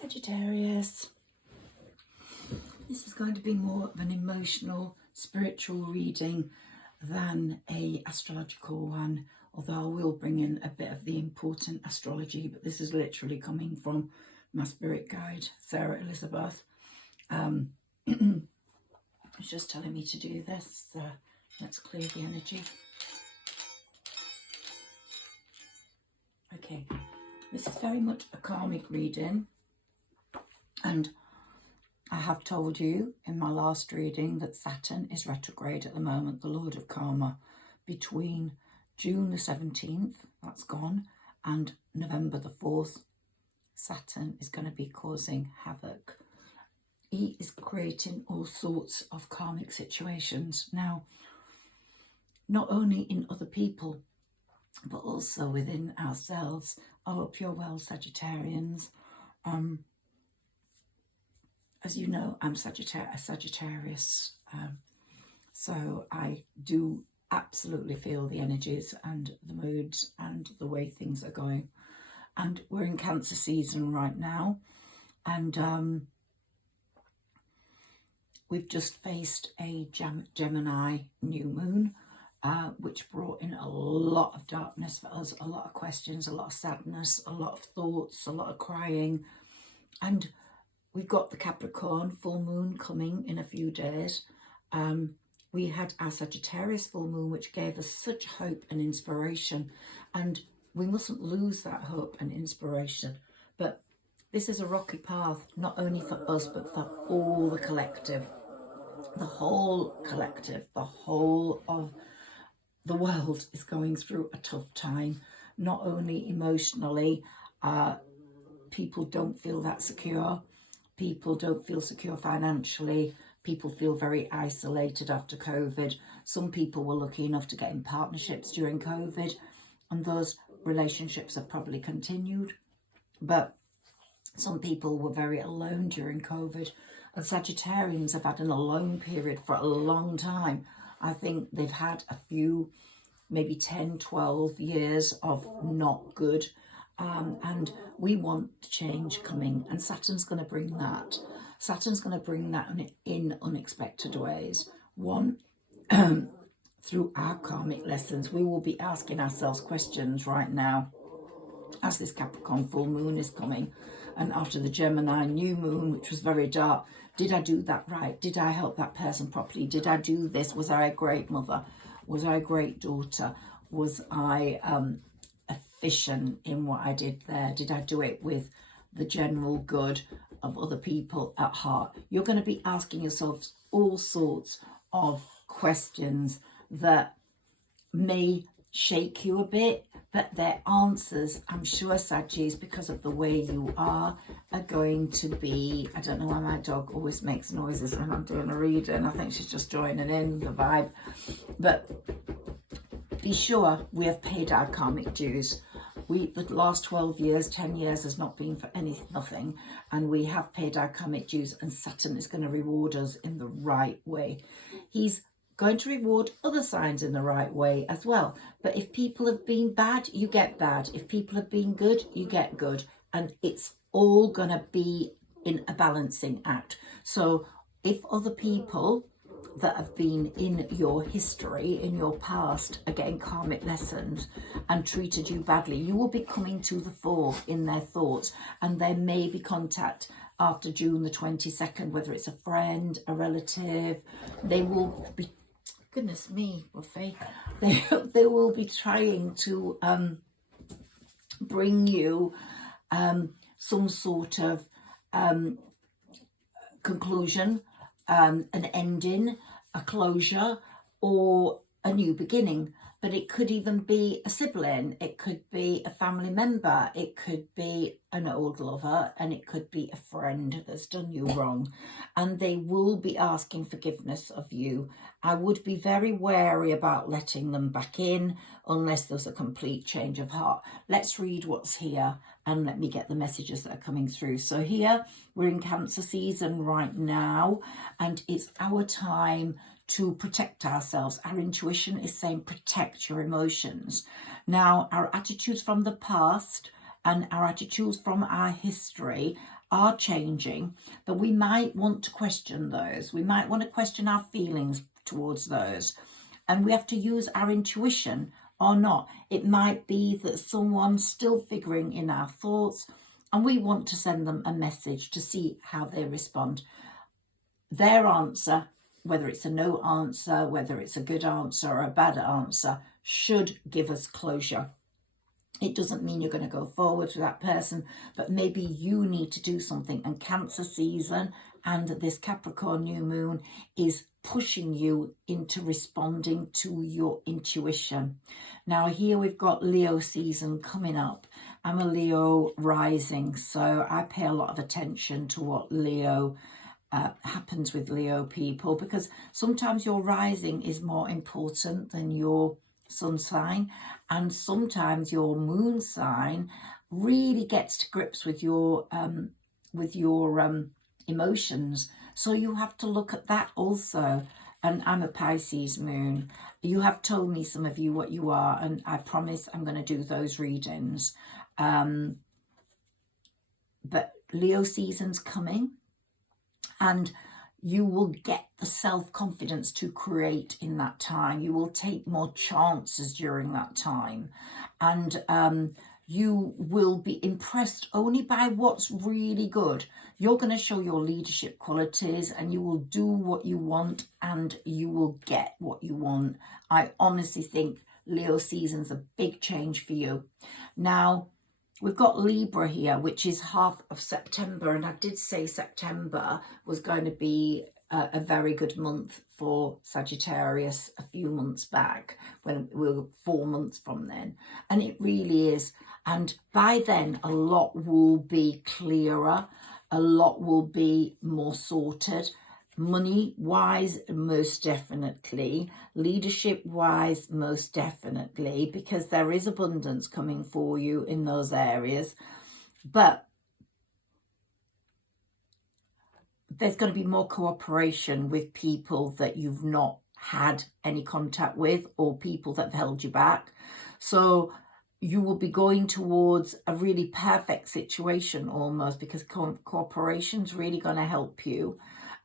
Sagittarius. This is going to be more of an emotional, spiritual reading than a astrological one, although I will bring in a bit of the important astrology, but this is literally coming from my spirit guide, Sarah Elizabeth. It's just telling me to do this. Let's clear the energy. Okay, this is very much a karmic reading, and I have told you in my last reading that Saturn is retrograde at the moment, the Lord of Karma, between June the 17th, that's gone, and November the 4th. Saturn is going to be causing havoc. He is creating all sorts of karmic situations. Now, not only in other people, but also within ourselves. I hope you're well, Sagittarians. As you know, I'm Sagittarius, so I do absolutely feel the energies and the moods and the way things are going. And we're in Cancer season right now, and we've just faced a Gemini new moon, which brought in a lot of darkness for us, a lot of questions, a lot of sadness, a lot of thoughts, a lot of crying. And we've got the Capricorn full moon coming in a few days. We had our Sagittarius full moon, which gave us such hope and inspiration. And we mustn't lose that hope and inspiration. But this is a rocky path, not only for us, but for all the collective. The whole collective, the whole of the world is going through a tough time. Not only emotionally, people don't feel that secure. People don't feel secure financially. People feel very isolated after COVID. Some people were lucky enough to get in partnerships during COVID, and those relationships have probably continued. But some people were very alone during COVID, and Sagittarians have had an alone period for a long time. I think they've had a few, maybe 10, 12 years of not good. And we want change coming, and Saturn's going to bring that. Saturn's going to bring that in unexpected ways. One, through our karmic lessons, we will be asking ourselves questions right now as this Capricorn full moon is coming, and after the Gemini new moon, which was very dark. Did I do that right? Did I help that person properly? Did I do this? Was I a great mother? Was I a great daughter? Was I efficient in what I did there? Did I do it with the general good of other people at heart? You're going to be asking yourselves all sorts of questions that may shake you a bit, but their answers, I'm sure, Saggis, because of the way you are going to be, I don't know why my dog always makes noises when I'm doing a reading. I think she's just joining in the vibe. But be sure we have paid our karmic dues. The last 12 years, 10 years has not been for nothing, and we have paid our karmic dues, and Saturn is going to reward us in the right way. He's going to reward other signs in the right way as well. But if people have been bad, you get bad. If people have been good, you get good. And it's all going to be in a balancing act. So if other people that have been in your history, in your past, are getting karmic lessons and treated you badly, you will be coming to the fore in their thoughts, and there may be contact after June the 22nd, whether it's a friend, a relative. They will be, goodness me, Buffy, they will be trying to bring you some sort of conclusion, an ending, a closure, or a new beginning. But it could even be a sibling, it could be a family member, it could be an old lover, and it could be a friend that's done you wrong. And they will be asking forgiveness of you. I would be very wary about letting them back in unless there's a complete change of heart. Let's read what's here and let me get the messages that are coming through. So here, we're in Cancer season right now, and it's our time to protect ourselves. Our intuition is saying protect your emotions. Now, our attitudes from the past and our attitudes from our history are changing, that we might want to question those. We might want to question our feelings towards those. And we have to use our intuition or not. It might be that someone's still figuring in our thoughts and we want to send them a message to see how they respond. Their answer, whether it's a no answer, whether it's a good answer or a bad answer, should give us closure. It doesn't mean you're going to go forward with that person, but maybe you need to do something. And Cancer season and this Capricorn new moon is pushing you into responding to your intuition. Now here we've got Leo season coming up. I'm a Leo rising, so I pay a lot of attention to what Leo happens with Leo people, because sometimes your rising is more important than your sun sign, and sometimes your moon sign really gets to grips with your emotions. So you have to look at that also. And I'm a Pisces moon. You have told me, some of you, what you are, and I promise I'm going to do those readings. But Leo season's coming, and you will get the self-confidence to create in that time. You will take more chances during that time. And you will be impressed only by what's really good. You're going to show your leadership qualities, and you will do what you want, and you will get what you want. I honestly think Leo season's a big change for you. Now, we've got Libra here, which is half of September. And I did say September was going to be a very good month for Sagittarius a few months back, when we were 4 months from then. And it really is. And by then, a lot will be clearer. A lot will be more sorted. Money-wise, most definitely. Leadership-wise, most definitely, because there is abundance coming for you in those areas. But there's going to be more cooperation with people that you've not had any contact with, or people that have held you back. So you will be going towards a really perfect situation almost, because cooperation's really going to help you.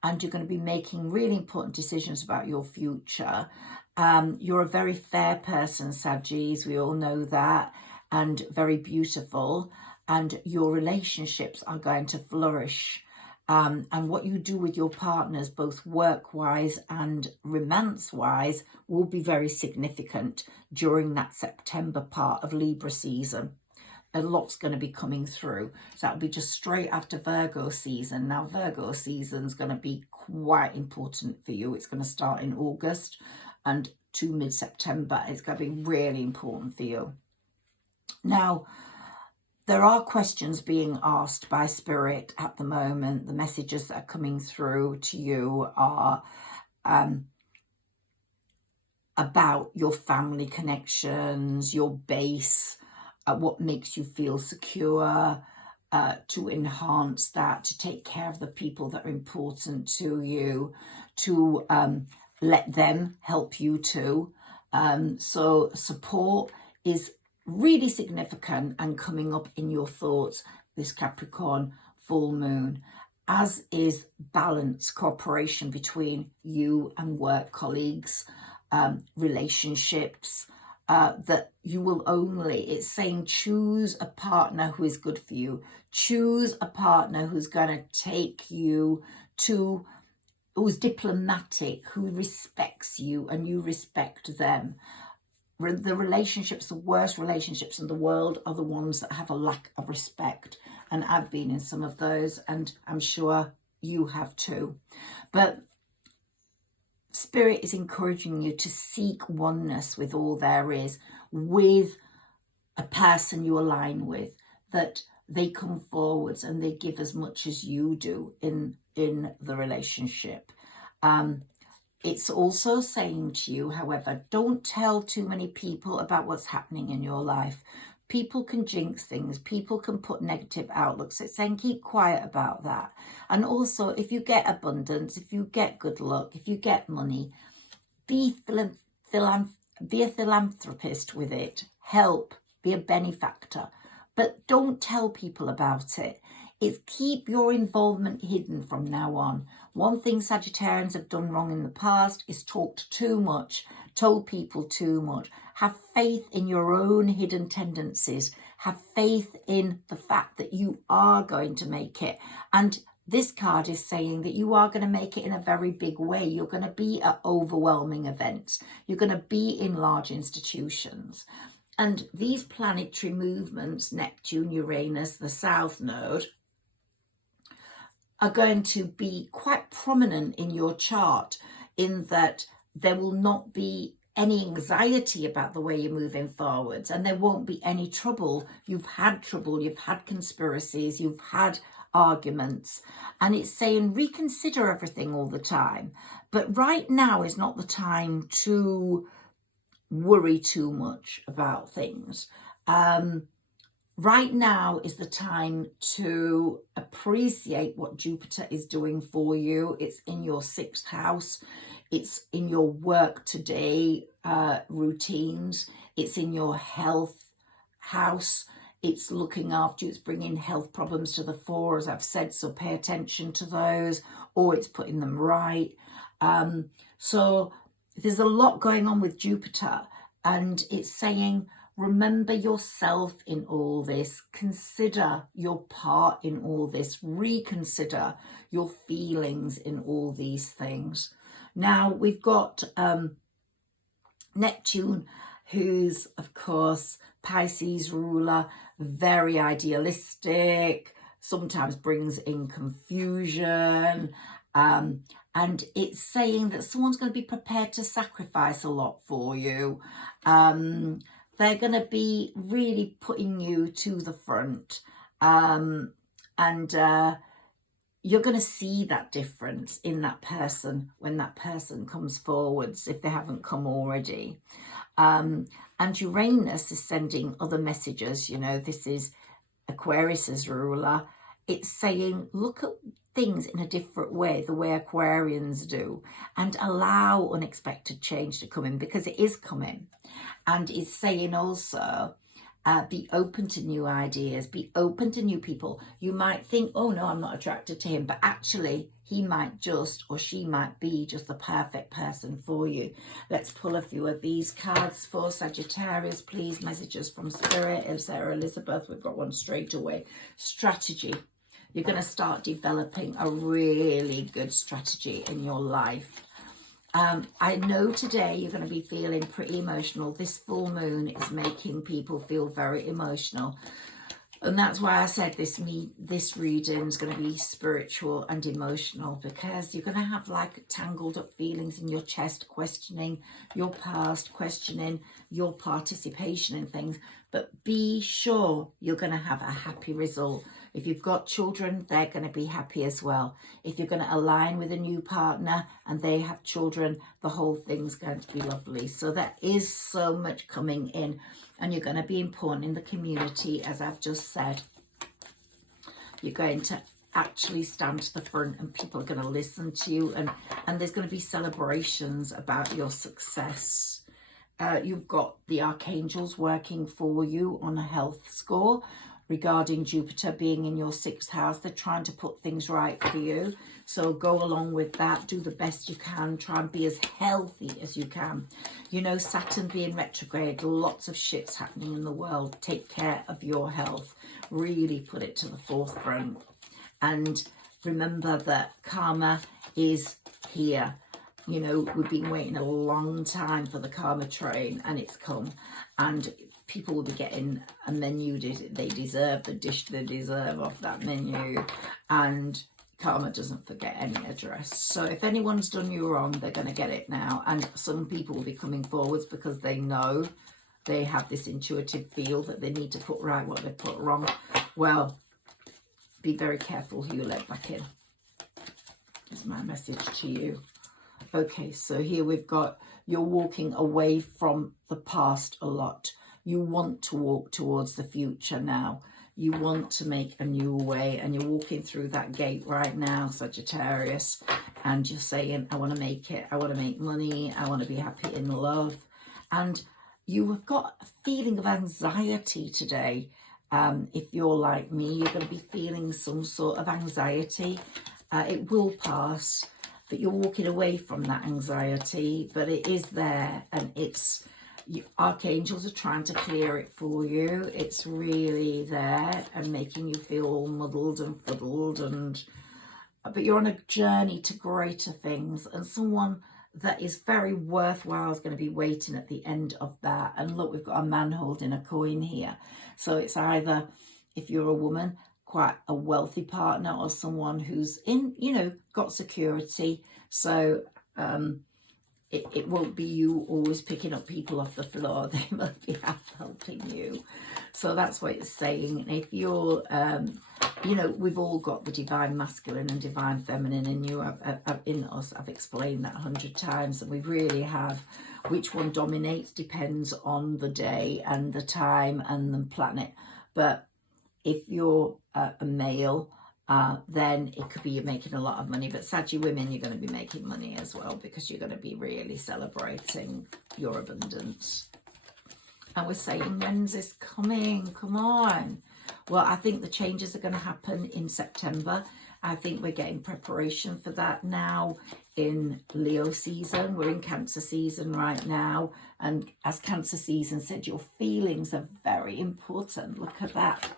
And you're going to be making really important decisions about your future. You're a very fair person, Saggis, we all know that, and very beautiful. And your relationships are going to flourish. And what you do with your partners, both work-wise and romance-wise, will be very significant during that September part of Libra season. A lot's going to be coming through. So that'll be just straight after Virgo season. Now, Virgo season's going to be quite important for you. It's going to start in August and to mid-September. It's going to be really important for you. Now, there are questions being asked by Spirit at the moment. The messages that are coming through to you are about your family connections, your base, what makes you feel secure, to enhance that, to take care of the people that are important to you, to let them help you too. So support is really significant and coming up in your thoughts this Capricorn full moon, as is balance, cooperation between you and work colleagues, relationships, that you will only, it's saying choose a partner who is good for you. Choose a partner who's going to take you to, who's diplomatic, who respects you and you respect them. The relationships, the worst relationships in the world are the ones that have a lack of respect. And I've been in some of those, and I'm sure you have too. But Spirit is encouraging you to seek oneness with all there is, with a person you align with, that they come forwards and they give as much as you do in the relationship. It's also saying to you, however, don't tell too many people about what's happening in your life. People can jinx things. People can put negative outlooks. It's saying keep quiet about that. And also, if you get abundance, if you get good luck, if you get money, be a philanthropist with it. Help. Be a benefactor. but don't tell people about it. It's keep your involvement hidden from now on. One thing Sagittarians have done wrong in the past is talked too much, told people too much. Have faith in your own hidden tendencies. Have faith in the fact that you are going to make it. And this card is saying that you are going to make it in a very big way. You're going to be at overwhelming events. You're going to be in large institutions. And these planetary movements, Neptune, Uranus, the South Node, are going to be quite prominent in your chart, in that there will not be any anxiety about the way you're moving forwards, and there won't be any trouble. You've had conspiracies, you've had arguments, and it's saying reconsider everything all the time. But right now is not the time to worry too much about things. Right now is the time to appreciate what Jupiter is doing for you. It's in your 6th house. It's in your work today routines. It's in your health house. It's looking after you. It's bringing health problems to the fore, as I've said, so pay attention to those, or it's putting them right. So there's a lot going on with Jupiter, and it's saying, remember yourself in all this. Consider your part in all this. Reconsider your feelings in all these things. Now we've got Neptune, who's, of course, Pisces ruler, very idealistic, sometimes brings in confusion. And it's saying that someone's going to be prepared to sacrifice a lot for you. They're going to be really putting you to the front. And you're going to see that difference in that person when that person comes forwards, if they haven't come already. And Uranus is sending other messages. You know, this is Aquarius's ruler. It's saying, look at things in a different way, the way Aquarians do, and allow unexpected change to come in, because it is coming. And it's saying also, be open to new ideas, be open to new people. You might think, oh no, I'm not attracted to him, but actually he might just, or she might be just the perfect person for you. Let's pull a few of these cards for Sagittarius, please. Messages from Spirit. If Sarah Elizabeth, we've got one straight away. Strategy. You're going to start developing a really good strategy in your life. I know today you're going to be feeling pretty emotional. This full moon is making people feel very emotional. And that's why I said this reading is going to be spiritual and emotional, because you're going to have like tangled up feelings in your chest, questioning your past, questioning your participation in things. But be sure you're going to have a happy result. If you've got children, they're going to be happy as well. If you're going to align with a new partner and they have children, the whole thing's going to be lovely. So there is so much coming in, and you're going to be important in the community, as I've just said. You're going to actually stand to the front, and people are going to listen to you, and there's going to be celebrations about your success. You've got the archangels working for you on a health score regarding Jupiter being in your 6th house. They're trying to put things right for you. So go along with that. Do the best you can. Try and be as healthy as you can. You know, Saturn being retrograde, lots of shit's happening in the world. Take care of your health. Really put it to the forefront. And remember that karma is here. You know, we've been waiting a long time for the karma train, and it's come. And people will be getting a menu they deserve, the dish they deserve off that menu. And karma doesn't forget any address. So if anyone's done you wrong, they're going to get it now. And some people will be coming forwards because they know, they have this intuitive feel that they need to put right what they've put wrong. Well, be very careful who you let back in. That's my message to you. Okay, so here we've got, you're walking away from the past a lot. You want to walk towards the future now. You want to make a new way, and you're walking through that gate right now, Sagittarius, and you're saying, I want to make it. I want to make money. I want to be happy in love. And you have got a feeling of anxiety today. If you're like me, you're going to be feeling some sort of anxiety. It will pass, but you're walking away from that anxiety, but it is there, and archangels are trying to clear it for you. It's really there and making you feel all muddled and fuddled, but you're on a journey to greater things, and someone that is very worthwhile is going to be waiting at the end of that. And look, we've got a man holding a coin here. So it's either, if you're a woman, quite a wealthy partner, or someone who's in, got security. So it won't be you always picking up people off the floor. They will be helping you. So that's what it's saying. And if you're, we've all got the divine masculine and divine feminine in us. I've explained that 100 times, and we really have. Which one dominates depends on the day and the time and the planet. But if you're a male, then it could be you're making a lot of money. But Saggy women, you're going to be making money as well, because you're going to be really celebrating your abundance. And we're saying, when's this coming? Come on. Well, I think the changes are going to happen in September. I think we're getting preparation for that now in Leo season. We're in Cancer season right now. And as Cancer season said, your feelings are very important. Look at that.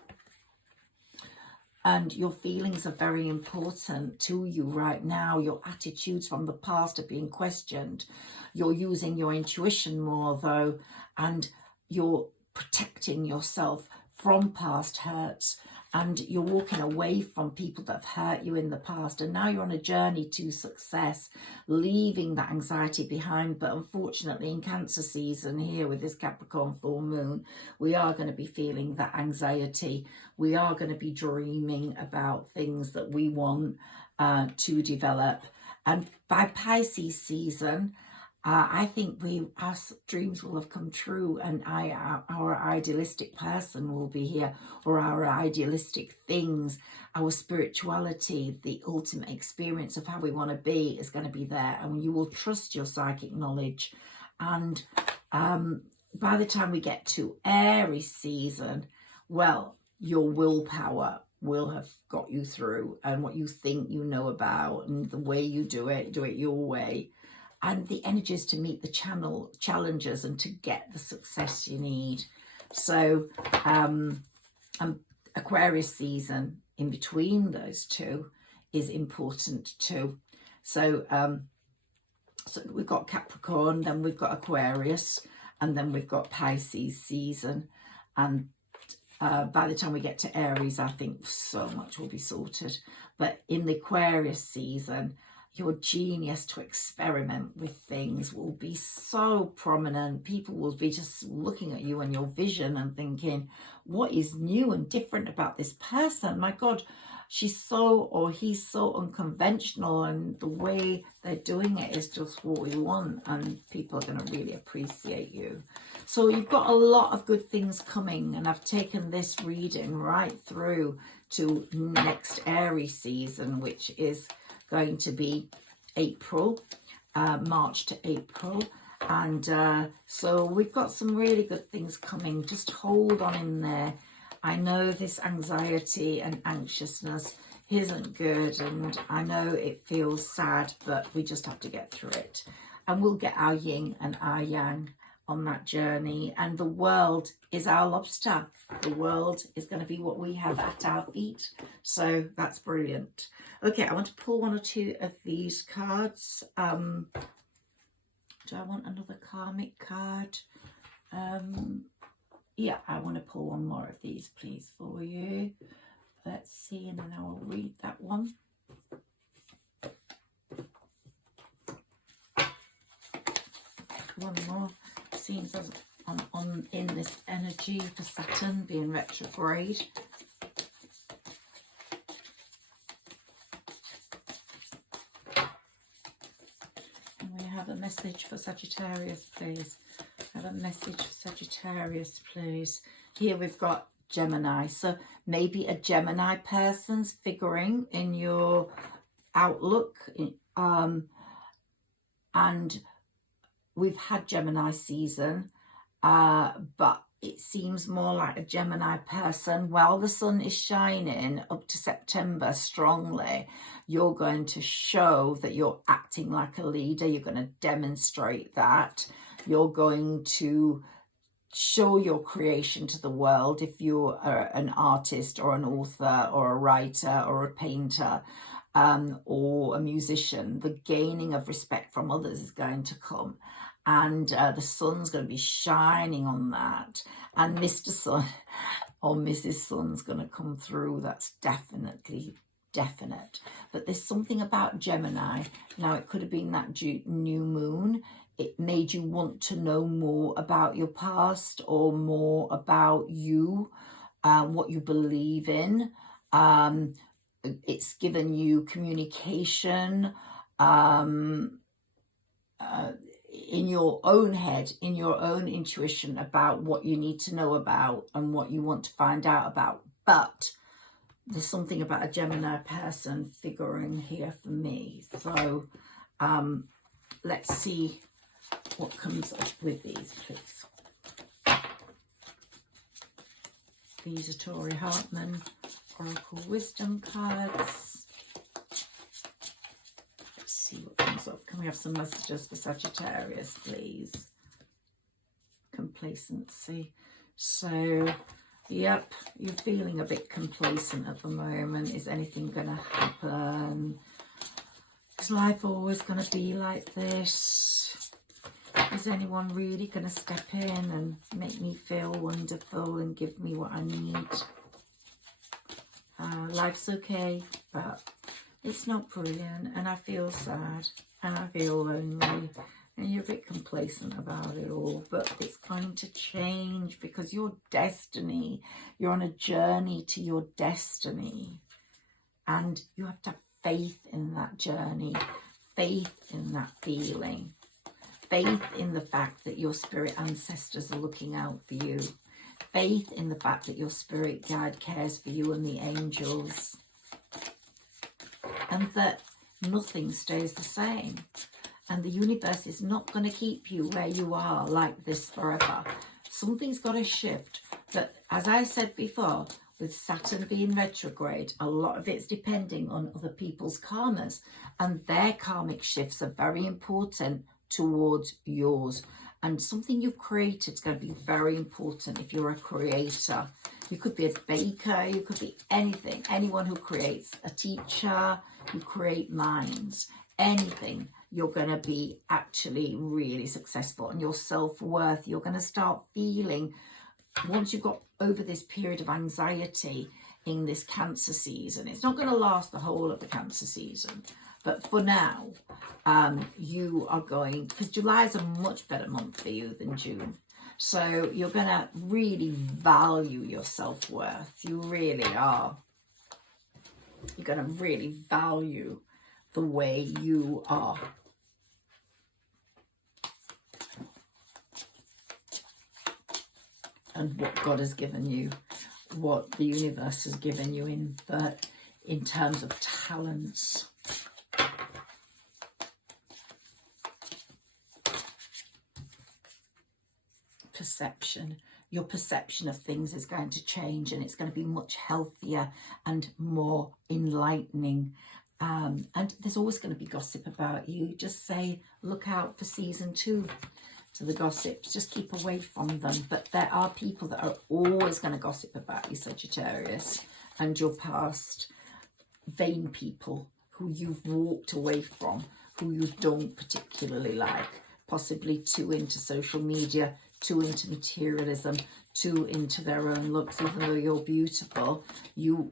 And your feelings are very important to you right now. Your attitudes from the past are being questioned. You're using your intuition more, though, and you're protecting yourself from past hurts, and you're walking away from people that have hurt you in the past, and now you're on a journey to success, leaving that anxiety behind. But unfortunately, in Cancer season here with this Capricorn full moon, we are going to be feeling that anxiety. We are going to be dreaming about things that we want to develop. And by Pisces season, I think our dreams will have come true, and our idealistic person will be here, or our idealistic things, our spirituality, the ultimate experience of how we want to be is going to be there, and you will trust your psychic knowledge. And by the time we get to Aries season, well, your willpower will have got you through, and what you think you know about, and the way you do it your way. And the energies to meet the challenges and to get the success you need. So Aquarius season in between those two is important too. So so we've got Capricorn, then we've got Aquarius, and then we've got Pisces season. And by the time we get to Aries, I think so much will be sorted. But in the Aquarius season, your genius to experiment with things will be so prominent. People will be just looking at you and your vision and thinking, what is new and different about this person? My God, she's so, or he's so unconventional, and the way they're doing it is just what we want, and people are going to really appreciate you. So you've got a lot of good things coming, and I've taken this reading right through to next Aries season, which is going to be April, March to April. And so we've got some really good things coming. Just hold on in there. I know this anxiety and anxiousness isn't good, and I know it feels sad, but we just have to get through it. And we'll get our yin and our yang on that journey. And the world is our lobster. The world is going to be what we have at our feet. So that's brilliant. Okay, I want to pull one or two of these cards. Do I want another karmic card? Yeah, I want to pull one more of these, please, for you. Let's see, and then I will read that one. One more. Seems as I'm in this energy for Saturn being retrograde. And we have a message for Sagittarius, please. Have a message for Sagittarius, please. Here we've got Gemini. So maybe a Gemini person's figuring in your outlook. And we've had Gemini season, but it seems more like a Gemini person. While the sun is shining up to September strongly, you're going to show that you're acting like a leader. You're going to demonstrate that. You're going to show your creation to the world. If you're an artist or an author or a writer or a painter, or a musician, the gaining of respect from others is going to come. And the sun's going to be shining on that. And Mr. Sun or Mrs. Sun's going to come through. That's definitely definite. But there's something about Gemini. Now, it could have been that new moon. It made you want to know more about your past or more about you, what you believe in. It's given you communication in your own head, in your own intuition about what you need to know about and what you want to find out about. But there's something about a Gemini person figuring here for me. So let's see what comes up with these, please. These are Tori Hartman Oracle Wisdom cards. Let's see what comes up. Can we have some messages for Sagittarius, please? Complacency. So, yep, you're feeling a bit complacent at the moment. Is anything going to happen? Is life always going to be like this? Is anyone really going to step in and make me feel wonderful and give me what I need? Life's okay, but it's not brilliant, and I feel sad, and I feel lonely, and you're a bit complacent about it all, but it's going to change because your destiny, you're on a journey to your destiny, and you have to have faith in that journey, faith in that feeling, faith in the fact that your spirit ancestors are looking out for you, faith in the fact that your spirit guide cares for you and the angels, and that nothing stays the same. And the universe is not going to keep you where you are like this forever. Something's got to shift. But as I said before, with Saturn being retrograde, a lot of it's depending on other people's karmas. And their karmic shifts are very important towards yours. And something you've created is going to be very important if you're a creator. You could be a baker, you could be anything. Anyone who creates, a teacher, you create minds, anything. You're going to be actually really successful. And your self-worth, you're going to start feeling, once you've got over this period of anxiety in this Cancer season, it's not going to last the whole of the Cancer season. But for now, you are going, because July is a much better month for you than June. So you're going to really value your self-worth. You really are. You're going to really value the way you are. And what God has given you, what the universe has given you in terms of talents. Perception. Your perception of things is going to change, and it's going to be much healthier and more enlightening. And there's always going to be gossip about you. Just say, look out for season 2 to the gossips. Just keep away from them. But there are people that are always going to gossip about you, Sagittarius, and your past. Vain people who you've walked away from, who you don't particularly like, possibly too into social media, too into materialism, too into their own looks. Even though you're beautiful, you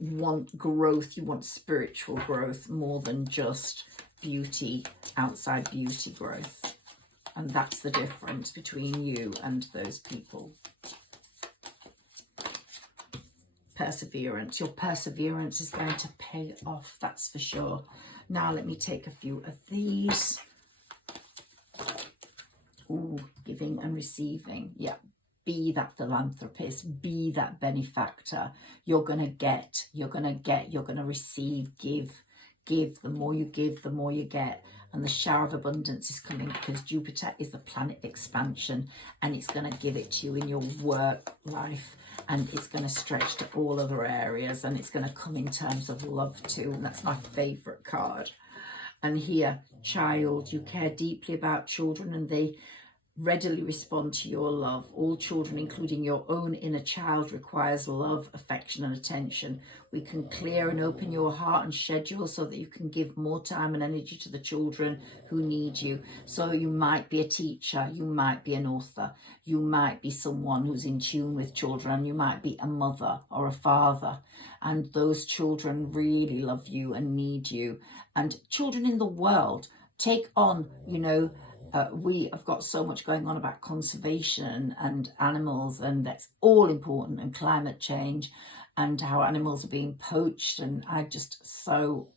want growth, you want spiritual growth more than just beauty, outside beauty growth. And that's the difference between you and those people. Perseverance. Your perseverance is going to pay off, that's for sure. Now let me take a few of these. Ooh, giving and receiving. Yeah. Be that philanthropist. Be that benefactor. You're going to get, you're going to receive, give. The more you give, the more you get. and the shower of abundance is coming because Jupiter is the planet of expansion, and it's going to give it to you in your work life, and it's going to stretch to all other areas, and it's going to come in terms of love too, and that's my favorite card. And here, child, you care deeply about children and they readily respond to your love. All children, including your own inner child, requires love, affection and attention. We can clear and open your heart and schedule so that you can give more time and energy to the children who need you. So you might be a teacher, you might be an author, you might be someone who's in tune with children, you might be a mother or a father, and those children really love you and need you. And children in the world take on, you know, we have got so much going on about conservation and animals, and that's all important, and climate change and how animals are being poached, and I just so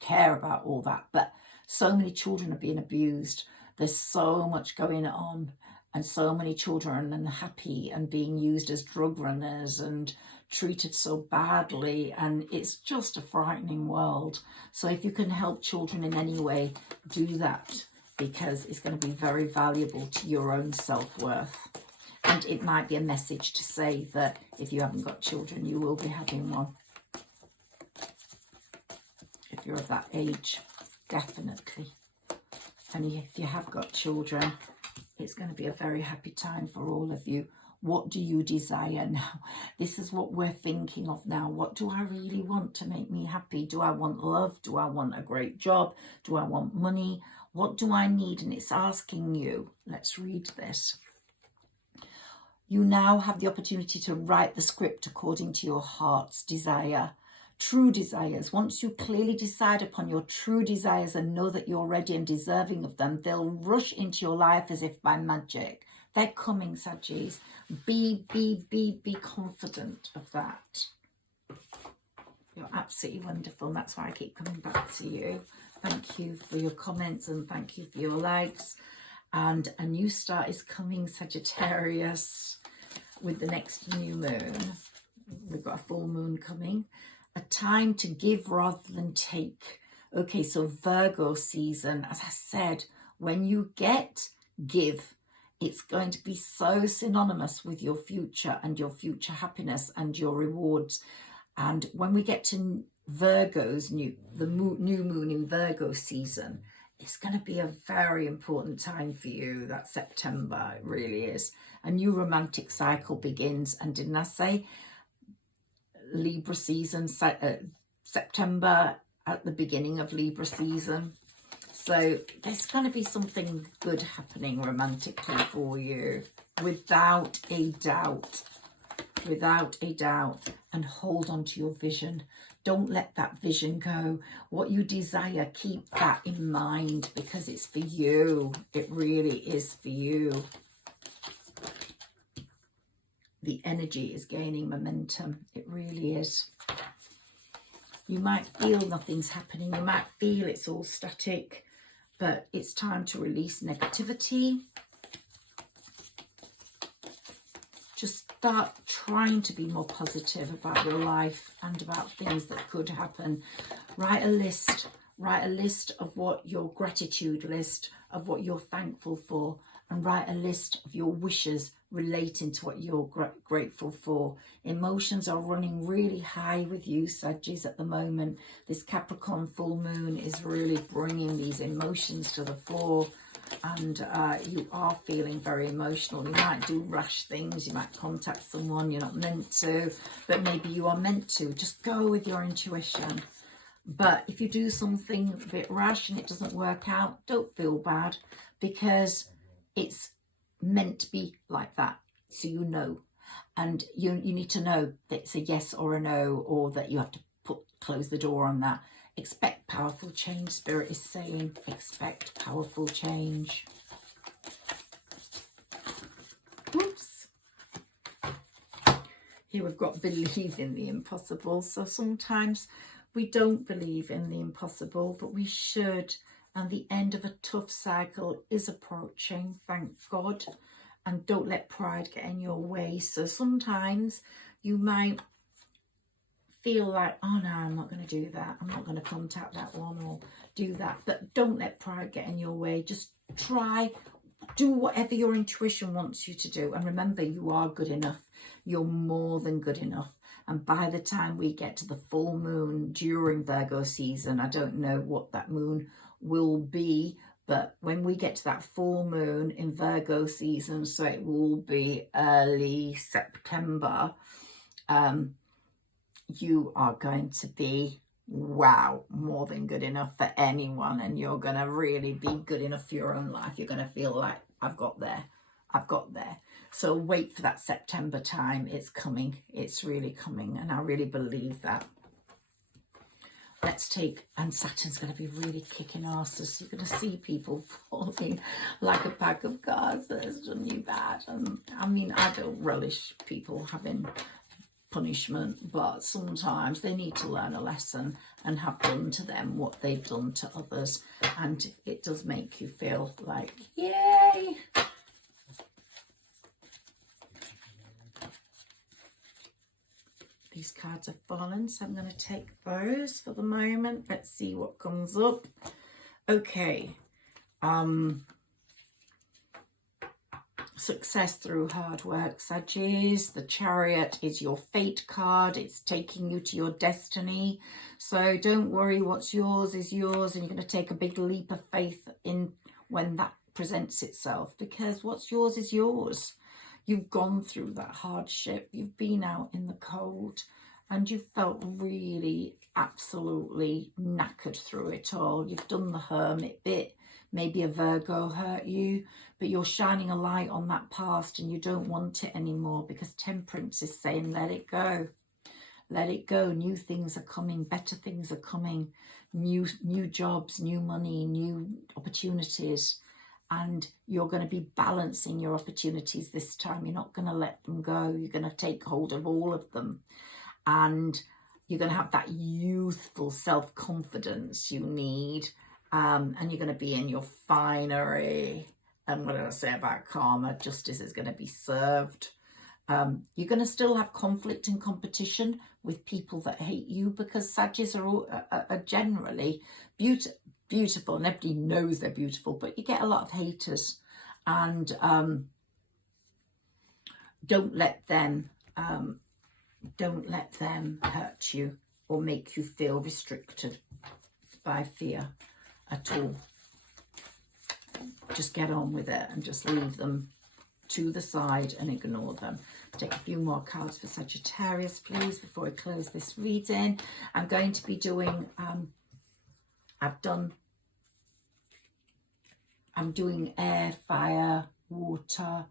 care about all that. But so many children are being abused. There's so much going on, and so many children are unhappy and being used as drug runners and treated so badly, and it's just a frightening world. So if you can help children in any way, do that, because it's going to be very valuable to your own self-worth. And it might be a message to say that if you haven't got children, you will be having one. If you're of that age, definitely. And if you have got children, it's going to be a very happy time for all of you. What do you desire now? This is what we're thinking of now. What do I really want to make me happy? Do I want love? Do I want a great job? Do I want money? What do I need? And it's asking you. Let's read this. You now have the opportunity to write the script according to your heart's desire. True desires. Once you clearly decide upon your true desires and know that you're ready and deserving of them, they'll rush into your life as if by magic. They're coming, Saggis. Be confident of that. You're absolutely wonderful, and that's why I keep coming back to you. Thank you for your comments and thank you for your likes. And a new start is coming, Sagittarius, with the next new moon. We've got a full moon coming. A time to give rather than take. Okay, so Virgo season, as I said, when you get, give. It's going to be so synonymous with your future and your future happiness and your rewards. And when we get to Virgo's new moon in Virgo season, it's going to be a very important time for you. That September, it really is. A new romantic cycle begins. And didn't I say Libra season, September at the beginning of Libra season? So there's going to be something good happening romantically for you, without a doubt. Without a doubt. And hold on to your vision. Don't let that vision go. What you desire, keep that in mind, because it's for you. It really is for you. The energy is gaining momentum. It really is. You might feel nothing's happening. You might feel it's all static, but it's time to release negativity. Just start trying to be more positive about your life and about things that could happen. Write a list of what your gratitude list, of what you're thankful for, and write a list of your wishes relating to what you're grateful for. Emotions are running really high with you, Sagittarius, at the moment. This Capricorn full moon is really bringing these emotions to the fore, and you are feeling very emotional. You might do rash things. You might contact someone you're not meant to, but maybe you are meant to. Just go with your intuition. But if you do something a bit rash and it doesn't work out, don't feel bad, because it's meant to be like that, so you know. And you need to know that it's a yes or a no, or that you have to close the door on that. Expect powerful change. Spirit is saying expect powerful change. Oops. Here we've got believe in the impossible. So sometimes we don't believe in the impossible, but we should. And the end of a tough cycle is approaching, thank God. And don't let pride get in your way. So sometimes you might feel like, oh no, I'm not going to do that, I'm not going to contact that one or do that. But don't let pride get in your way. Just try, do whatever your intuition wants you to do. And remember, you are good enough. You're more than good enough. And by the time we get to the full moon during Virgo season, I don't know what that moon will be, but when we get to that full moon in Virgo season, so it will be early September, you are going to be, wow, more than good enough for anyone. And you're going to really be good enough for your own life. You're going to feel like, I've got there. I've got there. So wait for that September time. It's coming. It's really coming. And I really believe that. Let's take, and Saturn's going to be really kicking asses. You're going to see people falling like a pack of cards that has done you bad. And I mean, I don't relish people having punishment, but sometimes they need to learn a lesson and have done to them what they've done to others. And it does make you feel like, yay! These cards have fallen, so I'm going to take those for the moment. Let's see what comes up. Okay. Success through hard work, Sagittarius. The Chariot is your fate card. It's taking you to your destiny. So don't worry, what's yours is yours, and you're going to take a big leap of faith in when that presents itself, because what's yours is yours. You've gone through that hardship. You've been out in the cold and you've felt really absolutely knackered through it all. You've done the hermit bit. Maybe a Virgo hurt you, but you're shining a light on that past and you don't want it anymore, because Temperance is saying, let it go. Let it go. New things are coming. Better things are coming. New jobs, new money, new opportunities. And you're going to be balancing your opportunities this time. You're not going to let them go. You're going to take hold of all of them. And you're going to have that youthful self-confidence you need. And you're going to be in your finery. And what did I say about karma? Justice is going to be served. You're going to still have conflict and competition with people that hate you, because Sagittarius are generally beautiful and everybody knows they're beautiful, but you get a lot of haters. And don't let them hurt you or make you feel restricted by fear at all. Just get on with it and just leave them to the side and ignore them. Take a few more cards for Sagittarius, please, before I close this reading. I'm going to be doing I'm doing air, fire, water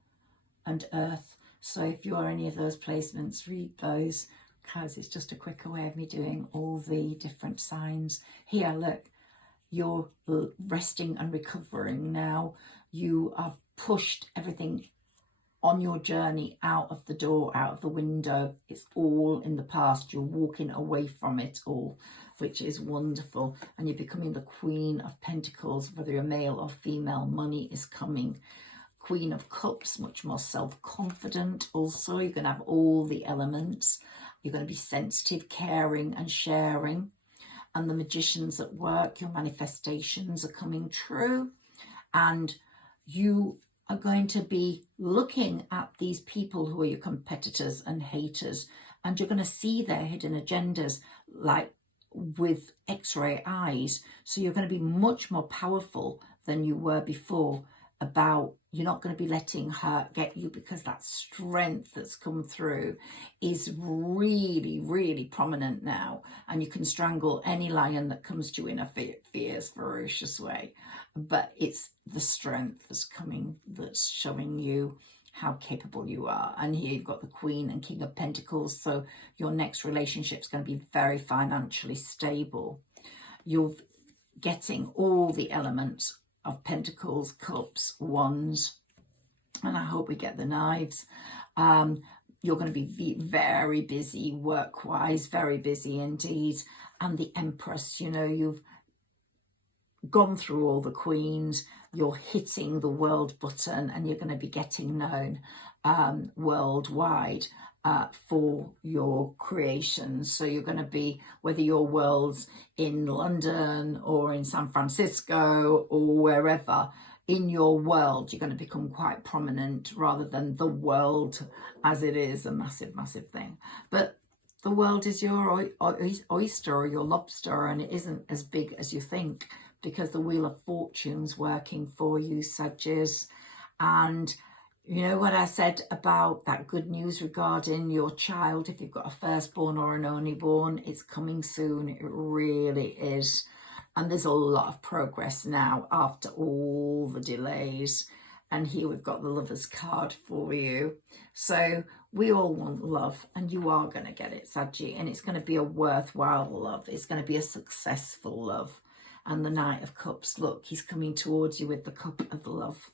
and earth. So if you're any of those placements, read those, because it's just a quicker way of me doing all the different signs. Here, look, you're resting and recovering now. You have pushed everything on your journey out of the door, out of the window. It's all in the past. You're walking away from it all, which is wonderful. And you're becoming the Queen of Pentacles, whether you're male or female. Money is coming. Queen of Cups, much more self-confident. Also, you're going to have all the elements. You're going to be sensitive, caring and sharing. And the Magician's at work. Your manifestations are coming true. And you are going to be looking at these people who are your competitors and haters, and you're going to see their hidden agendas like with X-ray eyes. So you're going to be much more powerful than you were before. You're not going to be letting hurt get you, because that strength that's come through is really, really prominent now, and you can strangle any lion that comes to you in a fierce, ferocious way. But it's the strength that's coming that's showing you how capable you are. And here you've got the Queen and King of Pentacles, so your next relationship is going to be very financially stable. You're getting all the elements of Pentacles, Cups, Wands, and I hope we get the Knives. You're going to be very busy work-wise, very busy indeed. And the Empress, you know, you've gone through all the queens, you're hitting the world button, and you're going to be getting known worldwide. for your creations. So you're going to be, whether your world's in London or in San Francisco or wherever, in your world, you're going to become quite prominent rather than the world as it is a massive, massive thing. But the world is your oyster or your lobster, and it isn't as big as you think, because the Wheel of Fortune's working for you, Sagittarius. And you know what I said about that good news regarding your child, if you've got a firstborn or an only born, it's coming soon. It really is. And there's a lot of progress now after all the delays. And here we've got the Lover's card for you. So we all want love, and you are going to get it, Saggi. And it's going to be a worthwhile love. It's going to be a successful love. And the Knight of Cups, look, he's coming towards you with the cup of love.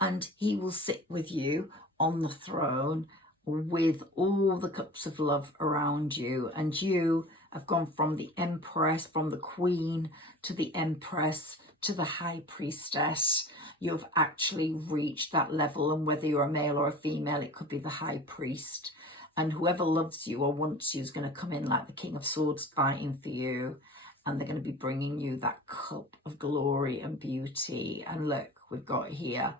And he will sit with you on the throne with all the cups of love around you. And you have gone from the Empress, from the Queen to the Empress to the High Priestess. You've actually reached that level. And whether you're a male or a female, it could be the High Priest. And whoever loves you or wants you is going to come in like the King of Swords fighting for you. And they're going to be bringing you that cup of glory and beauty. And look, we've got here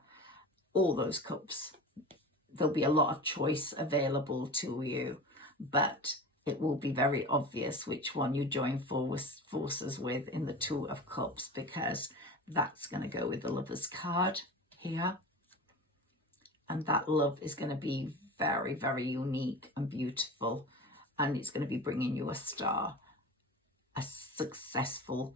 all those cups. There'll be a lot of choice available to you, but it will be very obvious which one you join forces with in the Two of Cups, because that's going to go with the Lover's card here. And that love is going to be very, very unique and beautiful. And it's going to be bringing you a star, a successful,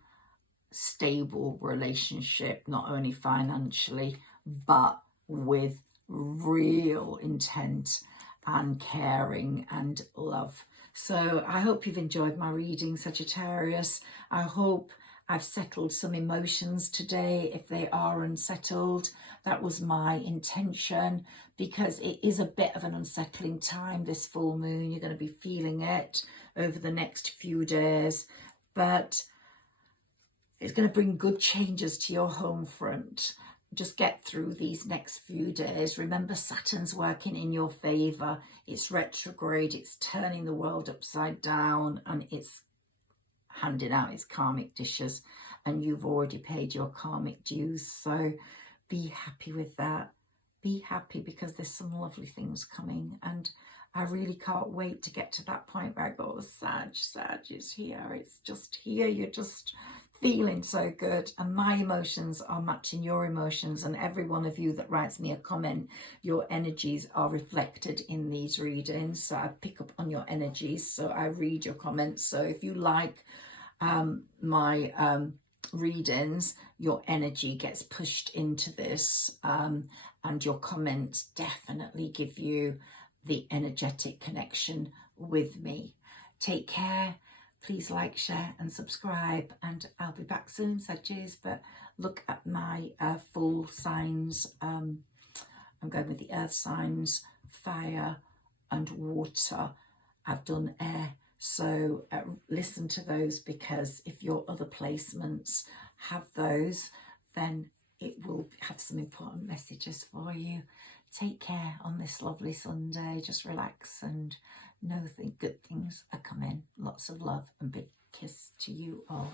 stable relationship, not only financially, but with real intent and caring and love. So I hope you've enjoyed my reading, Sagittarius. I hope I've settled some emotions today if they are unsettled. That was my intention, because it is a bit of an unsettling time, this full moon. You're going to be feeling it over the next few days, but it's going to bring good changes to your home front. Just get through these next few days. Remember, Saturn's working in your favor. It's retrograde. It's turning the world upside down, and it's handing out its karmic dishes, and you've already paid your karmic dues. So be happy with that. Be happy, because there's some lovely things coming, and I really can't wait to get to that point where I go, Sag is here. It's just here. You're just feeling so good, and my emotions are matching your emotions, and every one of you that writes me a comment, your energies are reflected in these readings. So I pick up on your energies, so I read your comments. So if you like my readings, your energy gets pushed into this, and your comments definitely give you the energetic connection with me. Take care. Please like, share and subscribe, and I'll be back soon, Sagittarius. But look at my full signs. I'm going with the earth signs, fire and water. I've done air. So listen to those, because if your other placements have those, then it will have some important messages for you. Take care on this lovely Sunday. Just relax and know that good things are coming. Lots of love and big kiss to you all.